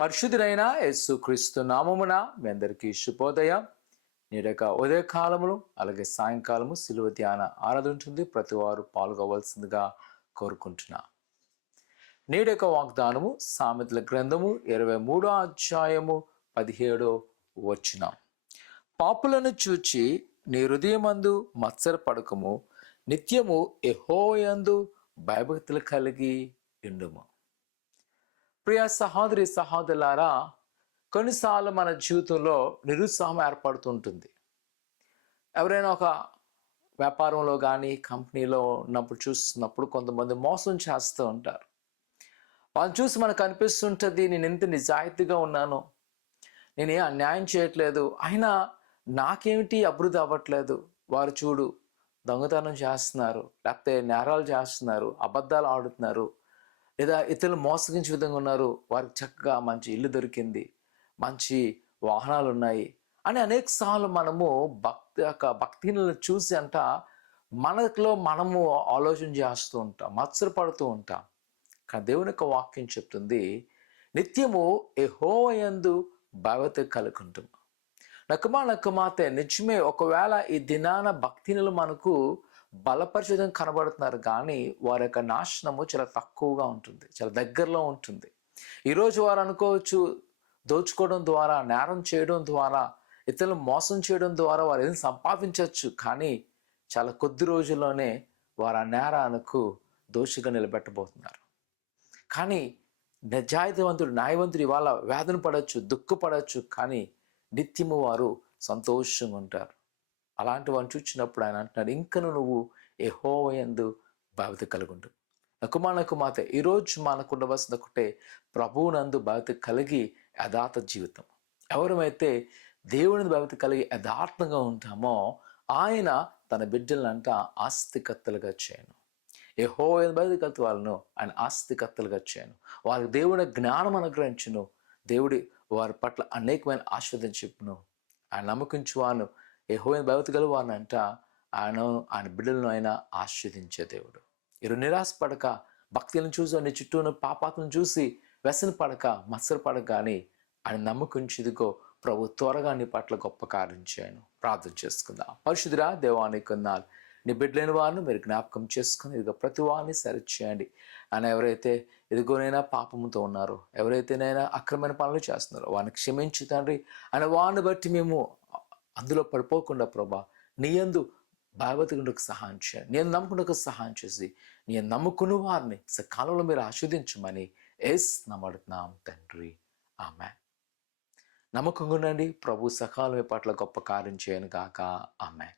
పరిశుద్ధుడైన యేసుక్రీస్తు నామమున మీ అందరికీ శుభోదయం. నేడక ఉదయకాలములు అలాగే సాయంకాలము సిలువ ధ్యాన ఆరాధన ఉంటుంది. ప్రతి వారు పాల్గొవలసిందిగా కోరుకుంటున్నా. నేడక వాగ్దానము సామెతల గ్రంథము 23వ అధ్యాయము 17వ వచనం. పాపులను చూచి నీ హృదయమందు మత్సరపడకము, నిత్యము యెహోవాయందు భయభక్తులు కలిగి ఉండుము. ప్రియ సహోదరి సహోదరులారా, కొన్నిసార్లు మన జీవితంలో నిరుత్సాహం ఏర్పడుతుంటుంది. ఎవరైనా ఒక వ్యాపారంలో కానీ కంపెనీలో ఉన్నప్పుడు చూస్తున్నప్పుడు కొంతమంది మోసం చేస్తూ ఉంటారు. వాళ్ళని చూసి మనకు అనిపిస్తుంటుంది, నేను ఎంత నిజాయితీగా ఉన్నాను, నేనేం అన్యాయం చేయట్లేదు, అయినా నాకేమిటి అభివృద్ధి అవ్వట్లేదు. వారు చూడు దొంగతనం చేస్తున్నారు, లేకపోతే నేరాలు చేస్తున్నారు, అబద్ధాలు ఆడుతున్నారు, లేదా ఇతరులు మోసగించే విధంగా ఉన్నారు, వారికి చక్కగా మంచి ఇల్లు దొరికింది, మంచి వాహనాలు ఉన్నాయి అని అనేక సార్లు మనము భక్తిని చూసి మనలో మనము ఆలోచన చేస్తూ ఉంటాం, మత్సరపడుతూ ఉంటాం. కానీ దేవుని యొక్క వాక్యం చెప్తుంది, నిత్యము యెహోవాయందు భయభక్తి కలుగుంటాం. నకుమాతే నిజమే, ఒకవేళ ఈ దినాన భక్తినులు మనకు బలపరిచేదని కనబడుతున్నారు, కానీ వారి యొక్క నాశనము చాలా తక్కువగా ఉంటుంది, చాలా దగ్గరలో ఉంటుంది. ఈరోజు వారు అనుకోవచ్చు, దోచుకోవడం ద్వారా, నేరం చేయడం ద్వారా, ఇతరులు మోసం చేయడం ద్వారా వారు ఏదైనా సంపాదించవచ్చు, కానీ చాలా కొద్ది రోజుల్లోనే వారు ఆ నేరానికి దోషిగా నిలబెట్టబోతున్నారు. కానీ నిజాయితీవంతుడు, న్యాయవంతుడు ఇవాళ వేదన పడవచ్చు, దుఃఖపడవచ్చు, కానీ నిత్యము వారు సంతోషంగా ఉంటారు. అలాంటి వారిని చూచినప్పుడు ఆయన అంటున్నాడు, ఇంకను నువ్వు యెహోవాయందు భయభక్తి కలిగి ఉండు. నకుమాతే ఈరోజు మనకు ఉండవలసిన ఒకటే, ప్రభువునందు భయభక్తి కలిగి యథార్థ జీవితం. ఎవరమైతే దేవుని భయభక్తి కలిగి యథార్థంగా ఉంటామో ఆయన తన బిడ్డలంట ఆస్తికర్తలుగా చేయను. యెహోవా భయభక్తి కలిగి వాళ్ళను ఆయన ఆస్తికర్తలుగా చేయను. వారికి దేవుని జ్ఞానం అనుగ్రహించును. దేవుడి వారి పట్ల అనేకమైన ఆశీర్వాదం చెప్పును. ఆయన నమ్మకించువాను, యెహోవా భయభక్తి గల వారిని ఆయన బిడ్డలను ఆయన ఆశీర్వదించే దేవుడు. ఈరోజు నిరాశపడక, భక్తులను చూసి, నీ చుట్టూ ఉన్న పాపాలను చూసి వ్యసన పడక, మత్సరపడక, కానీ ఆయన నమ్మకించుదిగో ప్రభు త్వరగా నీ పట్ల గొప్ప కార్యం చేయను. ప్రార్థన చేసుకుందాం. పరిశుద్ధుడా దేవానికి వందనాలు. నీ బిడ్డలైన వారిని మీరు జ్ఞాపకం చేసుకుని ఇదిగో ప్రతి వారిని సరిచేయండి. ఆయన ఎవరైతే ఇదిగోనైనా పాపముతో ఉన్నారో, ఎవరైతేనైనా అక్రమైన పనులు చేస్తున్నారో వారిని క్షమించు తండ్రి. ఆయన వారిని బట్టి మేము అందులో పడిపోకుండా ప్రభా నీ యందు భయభక్తికి సహాయం చేయండి. నేను నమ్ముకున్నకు సహాయం చేసి నేను నమ్ముకున్న వారిని సకాలంలో మీరు ఆస్వాదించమని నమ్మడుతున్నాం తండ్రి. ఆమె నమ్మకంగా ఉండండి. ప్రభు సకాలం పట్ల గొప్ప కార్యం చేయను గాక. ఆమె.